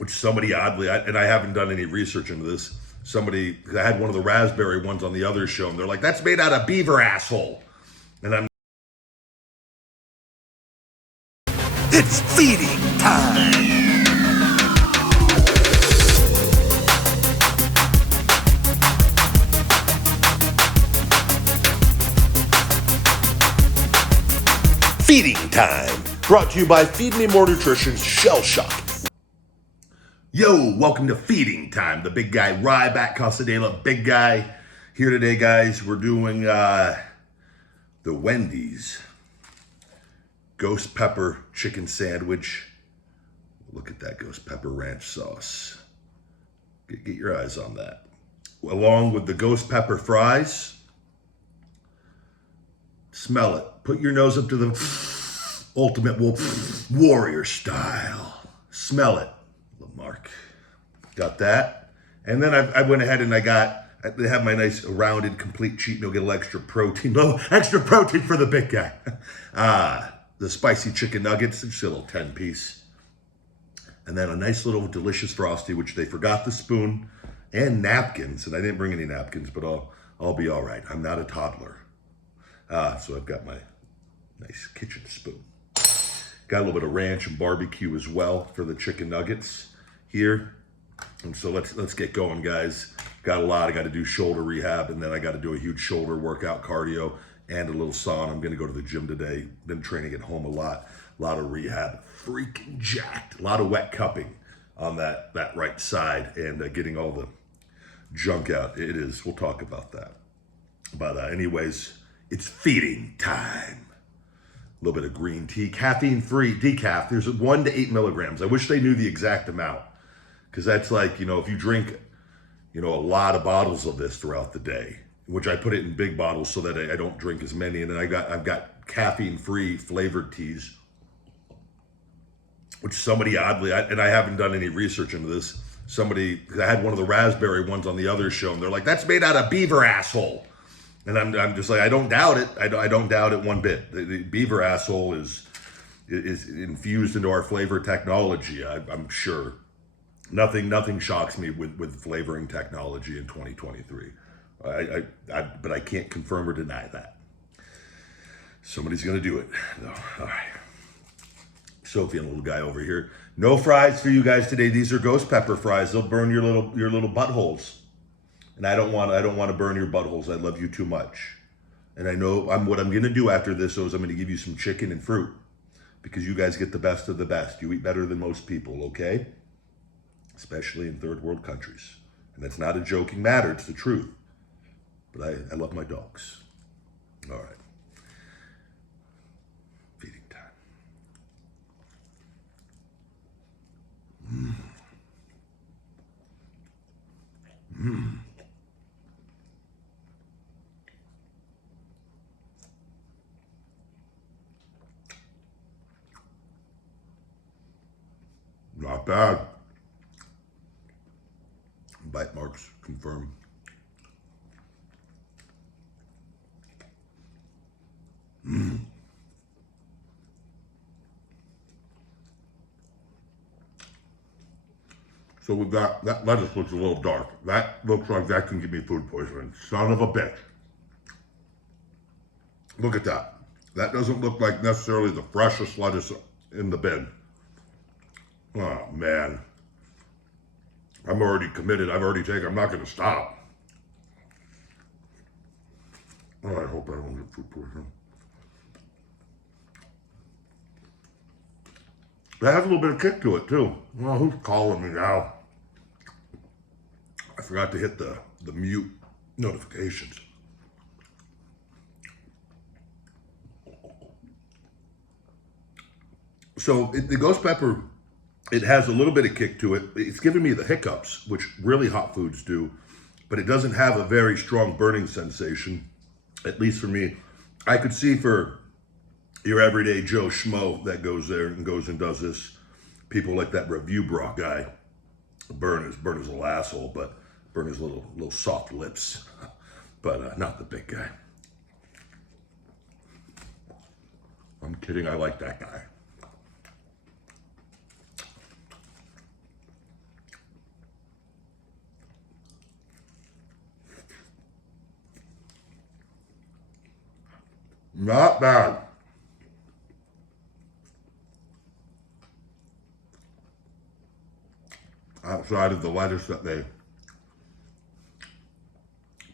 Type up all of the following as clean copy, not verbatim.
which somebody oddly, and I haven't done any research into this, I had one of the raspberry ones on the other show, and they're like, that's made out of beaver asshole. And I'm It's feeding time. Feeding time. Brought to you by Feed Me More Nutrition's Shell Shock. Yo, welcome to Feeding Time. The big guy, Ryback Casadela, big guy. Here today, guys, we're doing the Wendy's Ghost Pepper Chicken Sandwich. Look at that Ghost Pepper Ranch sauce. Get your eyes on that. Along with the Ghost Pepper fries. Smell it. Put your nose up to the ultimate warrior style. Smell it. Mark. Got that. And then I went ahead and I have my nice rounded complete cheat meal, get a little extra protein. No, extra protein for the big guy. The spicy chicken nuggets, just a little 10-piece. And then a nice little delicious Frosty, which they forgot the spoon and napkins. And I didn't bring any napkins, but I'll be all right. I'm not a toddler. So I've got my nice kitchen spoon. Got a little bit of ranch and barbecue as well for the chicken nuggets here. And so let's get going, guys. Got a lot. I got to do shoulder rehab, and then I got to do a huge shoulder workout, cardio, and a little sauna. I'm going to go to the gym today. Been training at home a lot of rehab. Freaking jacked. A lot of wet cupping on that right side and getting all the junk out. It is. We'll talk about that. But anyways, it's feeding time. A little bit of green tea, caffeine-free, decaf. There's 1 to 8 milligrams. I wish they knew the exact amount, because that's like, if you drink, a lot of bottles of this throughout the day, which I put it in big bottles so that I don't drink as many. And then I've got caffeine-free flavored teas, which somebody oddly, and I haven't done any research into this. I had one of the raspberry ones on the other show, and they're like, that's made out of beaver asshole. And I'm just like, I don't doubt it. I don't doubt it one bit. The beaver asshole is infused into our flavor technology. I'm sure. Nothing shocks me with flavoring technology in 2023. But I can't confirm or deny that. Somebody's gonna do it. No, all right. Sophie and little guy over here. No fries for you guys today. These are ghost pepper fries. They'll burn your little buttholes. And I don't want to burn your buttholes. I love you too much. And I know what I'm going to do after this is I'm going to give you some chicken and fruit, because you guys get the best of the best. You eat better than most people, okay? Especially in third world countries. And that's not a joking matter. It's the truth. But I love my dogs. All right. Feeding time. Not bad. Bite marks confirmed. So with that lettuce looks a little dark. That looks like that can give me food poisoning. Son of a bitch. Look at that. That doesn't look like necessarily the freshest lettuce in the bin. Oh, man. I'm already committed. I'm not going to stop. Oh, I hope I don't get food poisoning. That has a little bit of kick to it, too. Well, who's calling me now? I forgot to hit the mute notifications. So the ghost pepper, it has a little bit of kick to it. It's giving me the hiccups, which really hot foods do, but it doesn't have a very strong burning sensation, at least for me. I could see for your everyday Joe Schmo that goes there and goes and does this, people like that review bra guy, burn his little asshole, but burn his little soft lips, but not the big guy. I'm kidding, I like that guy. Not bad. Outside of the lettuce that they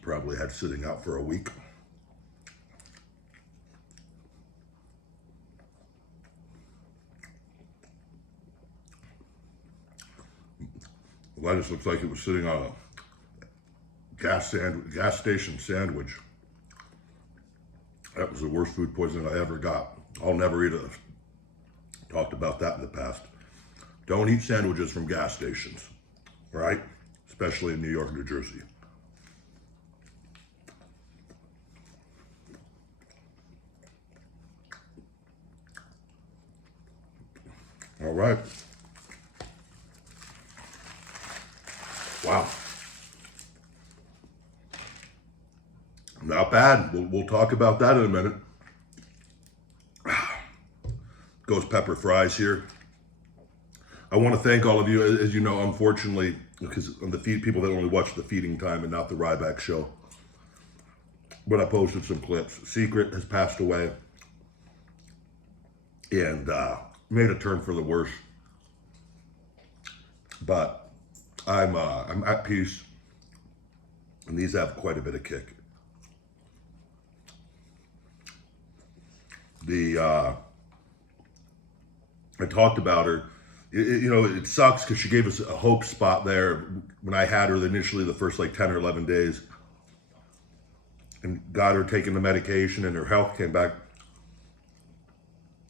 probably had sitting out for a week. The lettuce looks like it was sitting on a gas station sandwich. That was the worst food poisoning I ever got. I'll never eat it. Talked about that in the past. Don't eat sandwiches from gas stations, right? Especially in New York, New Jersey. All right. Wow. Not bad. We'll talk about that in a minute. Ghost pepper fries here. I want to thank all of you. As you know, unfortunately, because of the people that only watch the Feeding Time and not the Ryback show, but I posted some clips. Secret has passed away and made a turn for the worse. But I'm at peace, and these have quite a bit of kick. I talked about her. It sucks because she gave us a hope spot there when I had her initially the first like 10 or 11 days and got her taking the medication and her health came back.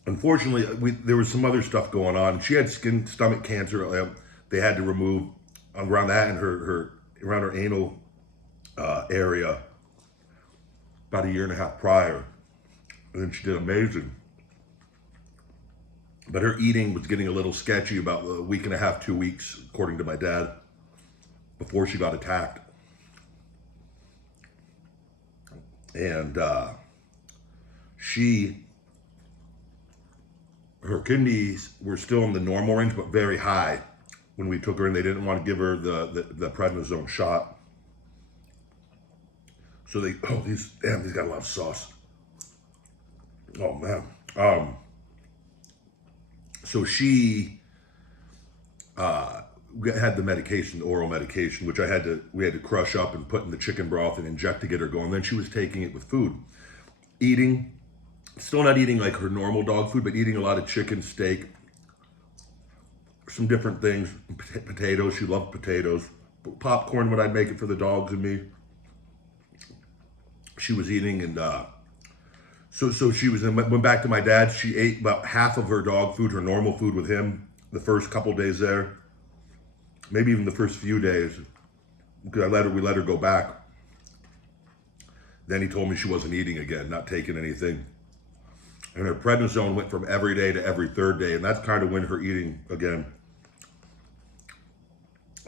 Unfortunately, there was some other stuff going on. She had stomach cancer. They had to remove around that and around her anal area about a year and a half prior. And then she did amazing. But her eating was getting a little sketchy about a week and a half, 2 weeks, according to my dad, before she got attacked. And her kidneys were still in the normal range, but very high when we took her in. They didn't want to give her the prednisone shot. So these got a lot of sauce. Oh man. So she had the medication, the oral medication, which we had to crush up and put in the chicken broth and inject to get her going. Then she was taking it with food. Still not eating like her normal dog food, but eating a lot of chicken, steak, some different things, potatoes. She loved potatoes. Popcorn when I'd make it for the dogs and me. She was eating, and so she went back to my dad. She ate about half of her dog food, her normal food with him the first couple days there. Maybe even the first few days. Because we let her go back. Then he told me she wasn't eating again, not taking anything. And her prednisone went from every day to every third day, and that's kind of when her eating again.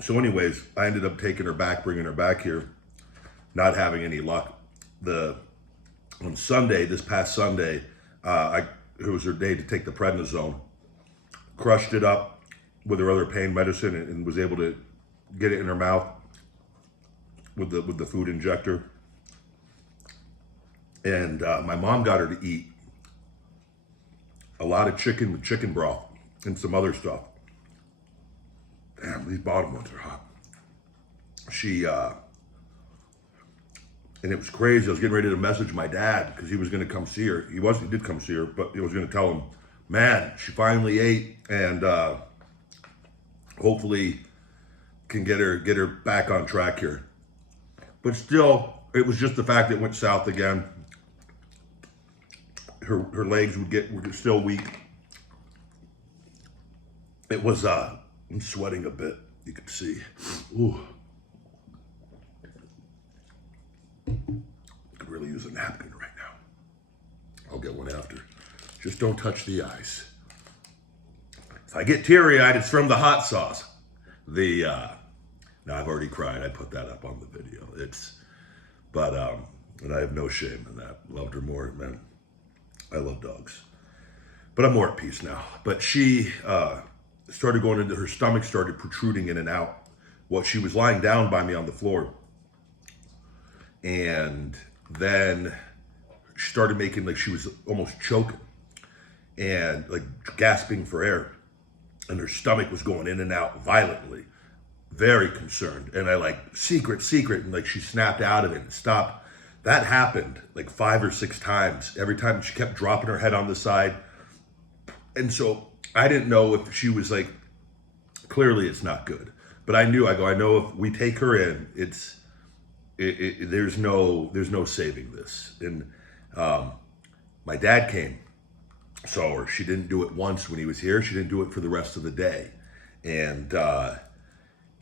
So anyways, I ended up taking her back, bringing her back here, not having any luck. On Sunday, this past Sunday, it was her day to take the prednisone. Crushed it up with her other pain medicine and was able to get it in her mouth with the food injector. And my mom got her to eat a lot of chicken with chicken broth and some other stuff. Damn, these bottom ones are hot. And it was crazy. I was getting ready to message my dad because he was going to come see her. He did come see her, but he was going to tell him, man, she finally ate, and hopefully can get her back on track here. But still, it was just the fact that it went south again. Her legs were still weak. It was, I'm sweating a bit, you can see. Ooh. Could really use a napkin right now. I'll get one after. Just don't touch the eyes. If I get teary-eyed, it's from the hot sauce. No, I've already cried. I put that up on the video. And I have no shame in that. Loved her more, man. I love dogs. But I'm more at peace now. But she started going into, her stomach started protruding in and out. Well, she was lying down by me on the floor. And then she started making like she was almost choking and like gasping for air, and her stomach was going in and out violently. Very concerned, and I like secret, and like she snapped out of it and stopped. That happened like 5 or 6 times. Every time she kept dropping her head on the side, and so I didn't know if she was like, clearly it's not good. But I knew, I know if we take her in, there's no saving this. And my dad came, saw her. She didn't do it once when he was here. She didn't do it for the rest of the day. And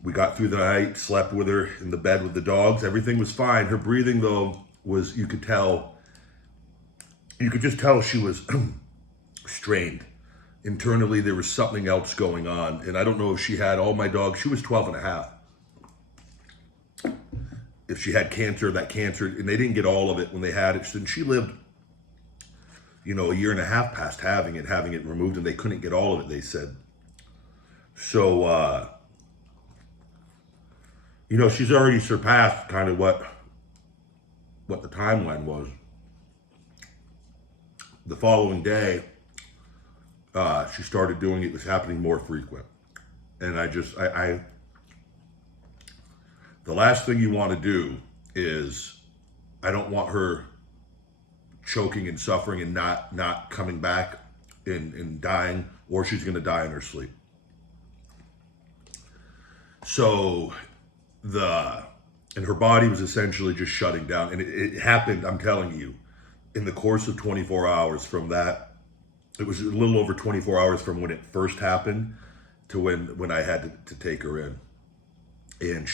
we got through the night, slept with her in the bed with the dogs. Everything was fine. Her breathing, though, was, you could just tell she was strained. Internally, there was something else going on. And I don't know if she had, all my dogs, she was 12 and a half. If she had cancer, that cancer, and they didn't get all of it when they had it. And she lived, a year and a half past having it removed, and they couldn't get all of it, they said. So, she's already surpassed kind of what the timeline was. The following day, she started doing it. It was happening more frequent. And the last thing you want to do is, I don't want her choking and suffering and not coming back and dying, or she's going to die in her sleep. So and her body was essentially just shutting down. And it happened, I'm telling you, in the course of 24 hours from that. It was a little over 24 hours from when it first happened to when I had to take her in. And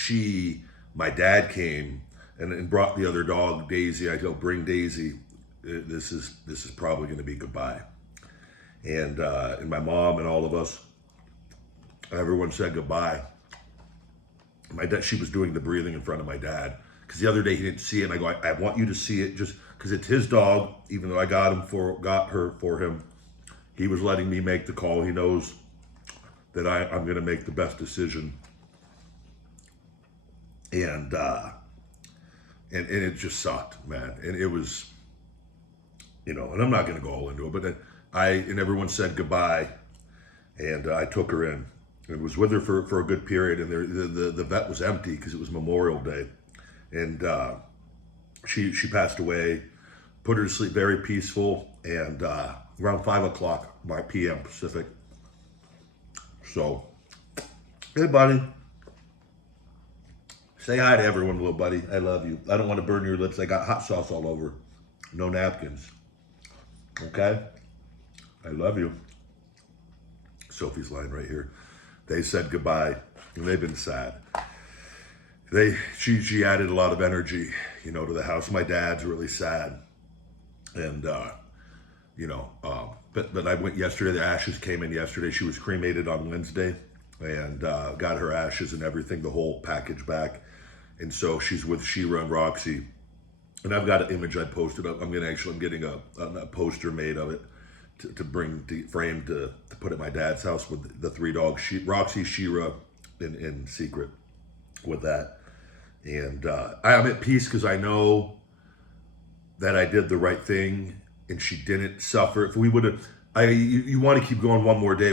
my dad came and brought the other dog, Daisy. I go, bring Daisy. This is probably going to be goodbye. And my mom and all of us, everyone said goodbye. My dad, she was doing the breathing in front of my dad, because the other day he didn't see it. And I go, I want you to see it, just because it's his dog. Even though I got her for him, he was letting me make the call. He knows that I'm going to make the best decision. And it just sucked, man. And it was, and I'm not going to go all into it, but then and everyone said goodbye, and I took her in. It was with her for a good period, and the vet was empty because it was Memorial Day, and she passed away. Put her to sleep, very peaceful, and around 5:00 p.m. Pacific. So, hey, buddy. Say hi to everyone, little buddy. I love you. I don't want to burn your lips. I got hot sauce all over. No napkins. Okay? I love you. Sophie's lying right here. They said goodbye, and they've been sad. She added a lot of energy, to the house. My dad's really sad. And, but I went yesterday. The ashes came in yesterday. She was cremated on Wednesday, and got her ashes and everything, the whole package back. And so she's with Shira and Roxy. And I've got an image I posted up. I'm getting a poster made of it to bring framed to put at my dad's house with the 3 dogs, Roxy, Shira, in secret with that. And I'm at peace because I know that I did the right thing and she didn't suffer. If we would have, you want to keep going one more day.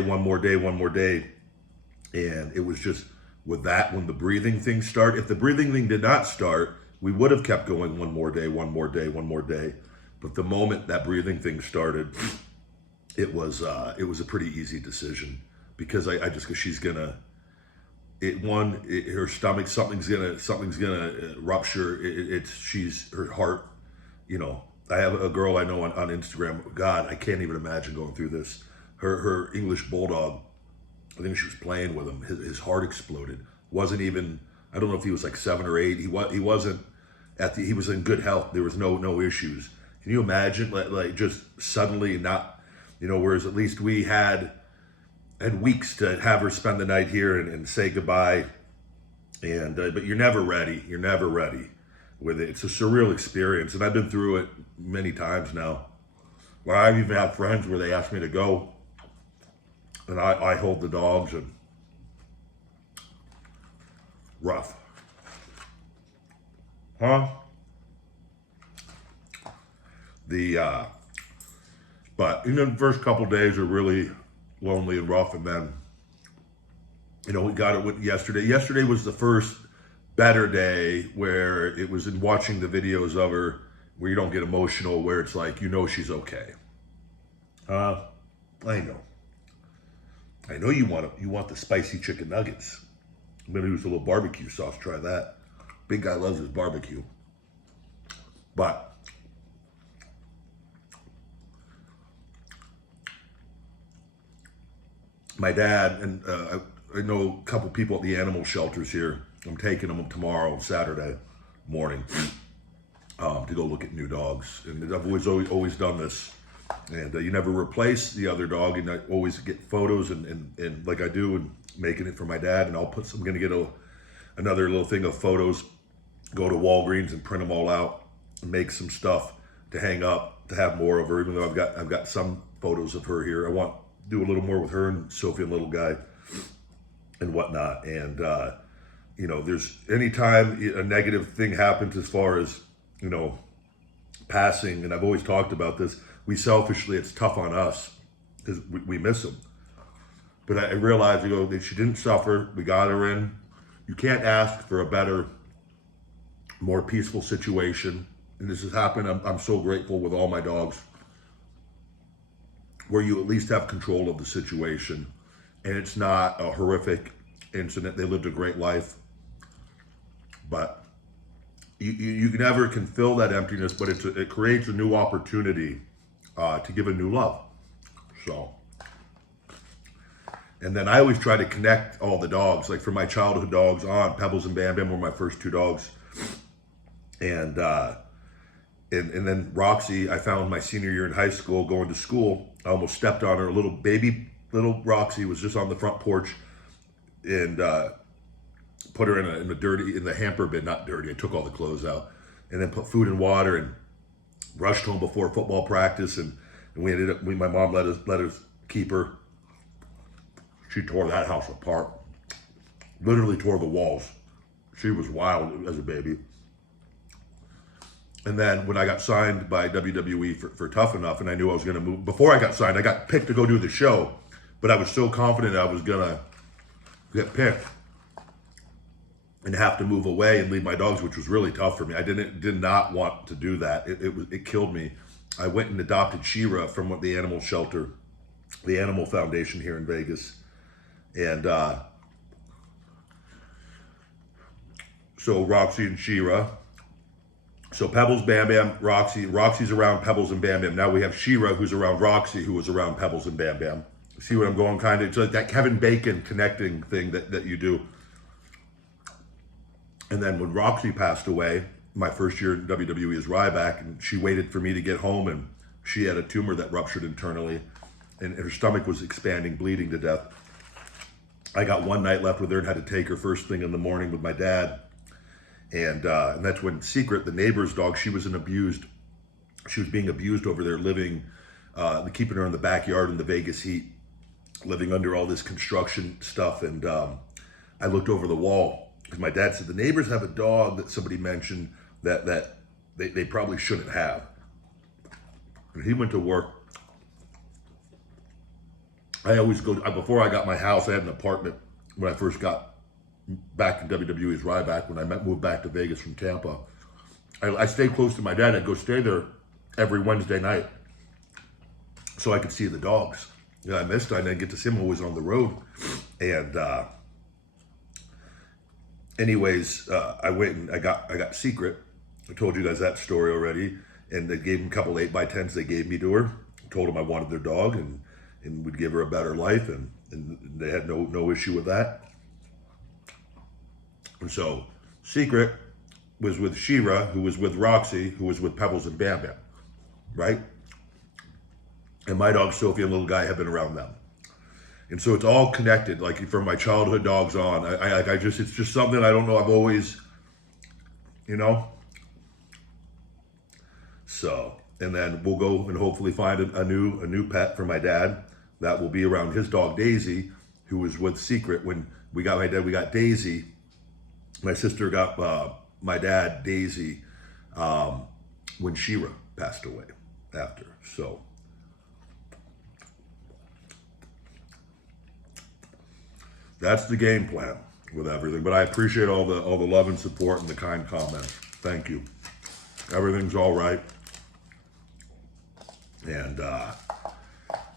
And it was just with that, when the breathing thing started, if the breathing thing did not start, we would have kept going one more day. But the moment that breathing thing started, it was a pretty easy decision, because because she's gonna, her stomach, something's gonna rupture. She's her heart, I have a girl I know on Instagram. God, I can't even imagine going through this. Her English bulldog, I think she was playing with him. His heart exploded. Wasn't even, I don't know if he was like 7 or 8. He wasn't he was in good health. There was no issues. Can you imagine, like just suddenly not, whereas at least we had weeks to have her spend the night here and say goodbye. And but you're never ready. With it. It's a surreal experience, and I've been through it many times now. Where I've even had friends where they ask me to go, and I hold the dogs, and rough. Huh? But the first couple days are really lonely and rough, and then we got it with yesterday. Yesterday was the first better day where it was in watching the videos of her where you don't get emotional, where it's like she's okay. I know you want the spicy chicken nuggets. I'm gonna use a little barbecue sauce. Try that. Big guy loves his barbecue. But my dad and I know a couple people at the animal shelters here. I'm taking them tomorrow, Saturday morning, to go look at new dogs. And I've always done this. And you never replace the other dog, and I always get photos and like I do, and making it for my dad. And I'm gonna get another little thing of photos, go to Walgreens and print them all out, and make some stuff to hang up, to have more of her. Even though I've got some photos of her here, I want to do a little more with her and Sophie and little guy and whatnot. And there's anytime a negative thing happens as far as passing, and I've always talked about this. We selfishly, it's tough on us because we miss them. But I realized, that she didn't suffer. We got her in. You can't ask for a better, more peaceful situation. And this has happened. I'm so grateful with all my dogs, where you at least have control of the situation. And it's not a horrific incident. They lived a great life. But you never can fill that emptiness, but it creates a new opportunity to give a new love. So, and then I always try to connect all the dogs, like for my childhood dogs on. Pebbles and Bam Bam were my first two dogs. And then Roxy, I found my senior year in high school, going to school. I almost stepped on her. Little Roxy was just on the front porch, and put her in the hamper bin, not dirty. I took all the clothes out, and then put food and water, and rushed home before football practice, and my mom let us keep her. She tore that house apart, literally tore the walls. She was wild as a baby. And then when I got signed by WWE for Tough Enough, and I knew I was going to move, before I got signed, I got picked to go do the show, but I was so confident I was going to get picked and have to move away and leave my dogs, which was really tough for me. I did not want to do that. It killed me. I went and adopted Shira from the animal shelter, the Animal Foundation here in Vegas. And so Roxy and Shira. So Pebbles, Bam Bam, Roxy. Roxy's around Pebbles and Bam Bam. Now we have Shira, who's around Roxy, who was around Pebbles and Bam Bam. See what I'm going? Kind of, it's like that Kevin Bacon connecting thing that you do. And then when Roxy passed away, my first year in WWE as Ryback, and she waited for me to get home, and she had a tumor that ruptured internally, and her stomach was expanding, bleeding to death. I got one night left with her and had to take her first thing in the morning with my dad. And that's when Secret, the neighbor's dog, she was being abused over there, living, keeping her in the backyard in the Vegas heat, living under all this construction stuff. And I looked over the wall, because my dad said, the neighbors have a dog that somebody mentioned that they probably shouldn't have. And he went to work. I always go, before I got my house, I had an apartment when I first got back to WWE as Ryback, when I moved back to Vegas from Tampa. I stayed close to my dad. I'd go stay there every Wednesday night so I could see the dogs. I missed it. I didn't get to see them, always on the road. And anyways, I went and I got Secret. I told you guys that story already. And they gave him a couple 8x10s they gave me to her. Told them I wanted their dog and would give her a better life. And they had no issue with that. And so Secret was with Shira, who was with Roxy, who was with Pebbles and Bam Bam, right? And my dog Sophie and little guy have been around them. And so it's all connected, like from my childhood dogs on. It's just something I don't know. I've always, So, and then we'll go and hopefully find a new pet for my dad. That will be around his dog Daisy, who was with Secret when we got my dad. We got Daisy. My sister got my dad Daisy when Shira passed away. after. So that's the game plan with everything. But I appreciate all the love and support and the kind comments. Thank you. Everything's all right. And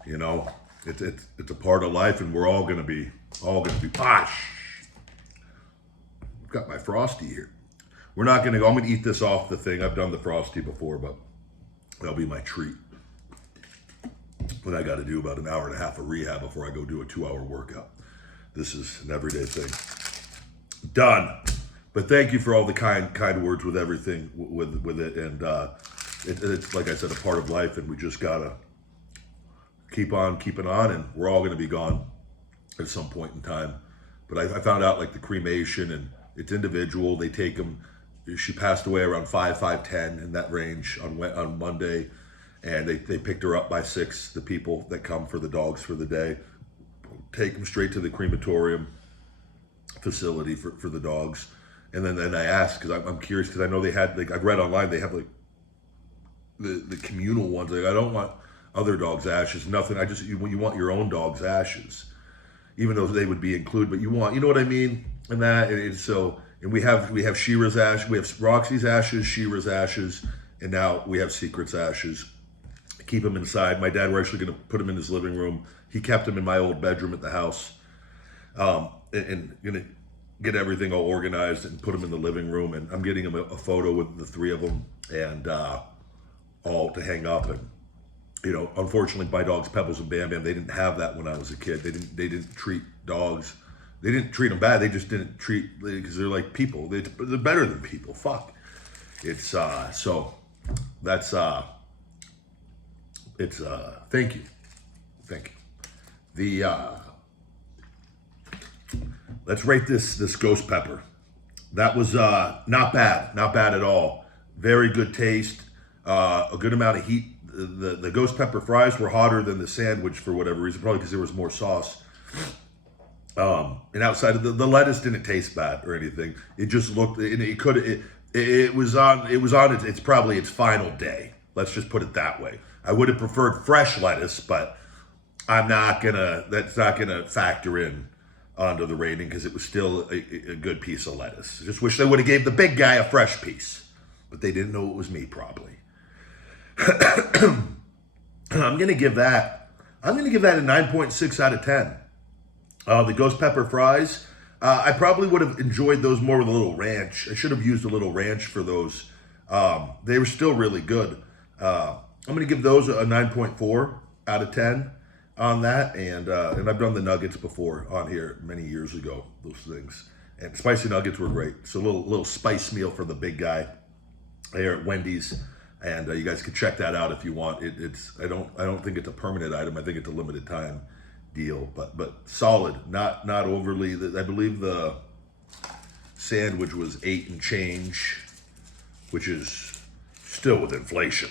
you know, it's a part of life, and we're all gonna be I've got my Frosty here. We're not gonna go, I'm gonna eat this off the thing. I've done the Frosty before, but that'll be my treat. But I gotta do about an hour and a half of rehab before I go do a 2-hour workout. This is an everyday thing. Done. But thank you for all the kind words with everything with it. And it's like I said, a part of life, and we just gotta keep on keeping on, and we're all gonna be gone at some point in time. But I found out, like, the cremation, and it's individual. They take them. She passed away around 5:10 in that range on Monday, and they picked her up by 6. The people that come for the dogs for the day take them straight to the crematorium facility for the dogs. And then I asked, because I'm curious, because I know they had, like, I've read online, they have like the communal ones. Like, I don't want other dogs' ashes, nothing. You want your own dog's ashes, even though they would be included, but you know what I mean? And that, and we have Shira's ashes, we have Roxy's ashes, Shira's ashes, and now we have Secret's ashes. Keep them inside. My dad, we're actually going to put him in his living room. He kept him in my old bedroom at the house. And going to get everything all organized and put him in the living room. And I'm getting him a photo with the 3 of them, and all to hang up. And, you know, unfortunately, my dogs, Pebbles and Bam Bam, they didn't have that when I was a kid. They didn't treat dogs. They didn't treat them bad. They just didn't treat, because they're like people. They're better than people. Fuck. It's, so that's, it's, thank you. Let's rate this ghost pepper. That was, not bad at all. Very good taste, a good amount of heat. The ghost pepper fries were hotter than the sandwich for whatever reason, probably because there was more sauce. And outside of the lettuce didn't taste bad or anything. It just looked, it was on it's probably its final day. Let's just put it that way. I would have preferred fresh lettuce, but that's not gonna factor in onto the rating, because it was still a good piece of lettuce. I just wish they would have gave the big guy a fresh piece, but they didn't know it was me, probably. I'm gonna give that a 9.6 out of 10. The ghost pepper fries, I probably would have enjoyed those more with a little ranch. I should have used a little ranch for those. They were still really good. I'm gonna give those a 9.4 out of 10 on that. And I've done the nuggets before on here many years ago, those things. And spicy nuggets were great. So a little spice meal for the big guy here at Wendy's. And you guys can check that out if you want. I don't think it's a permanent item. I think it's a limited time deal, but solid, not overly. I believe the sandwich was 8 and change, which is still with inflation.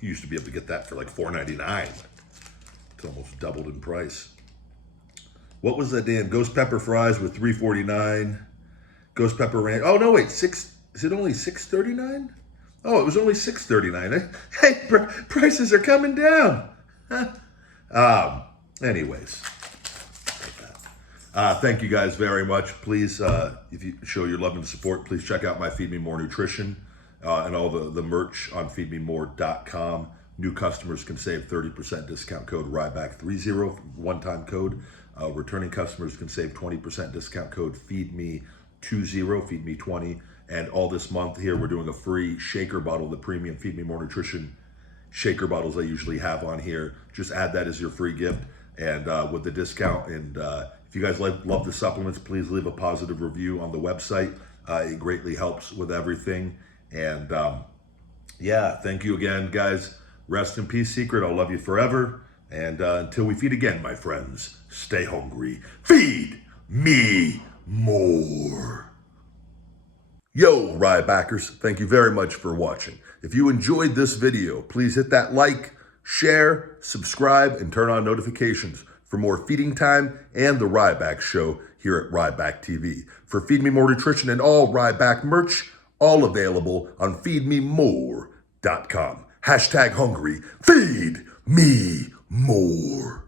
You used to be able to get that for like $4.99. It's almost doubled in price. What was that damn ghost pepper fries with $3.49? Ghost pepper ranch. Oh no, wait, is it only $6.39? Oh, it was only $6.39. Hey, prices are coming down. Anyways, thank you guys very much. Please, if you show your love and support, please check out my Feed Me More Nutrition and all the merch on feedmemore.com. New customers can save 30% discount code Ryback30, one-time code. Returning customers can save 20% discount code FEEDME20, FEEDME20. And all this month here, we're doing a free shaker bottle, the premium Feed Me More Nutrition shaker bottles I usually have on here. Just add that as your free gift, and with the discount. And if you guys love the supplements, please leave a positive review on the website. It greatly helps with everything. And yeah, thank you again, guys. Rest in peace, Secret. I'll love you forever. And until we feed again, my friends, stay hungry. Feed me more. Yo, Rybackers, thank you very much for watching. If you enjoyed this video, please hit that like, share, subscribe, and turn on notifications for more feeding time and the Ryback Show here at Ryback TV. For Feed Me More Nutrition and all Ryback merch, all available on feedmemore.com. Hashtag hungry. Feed me more.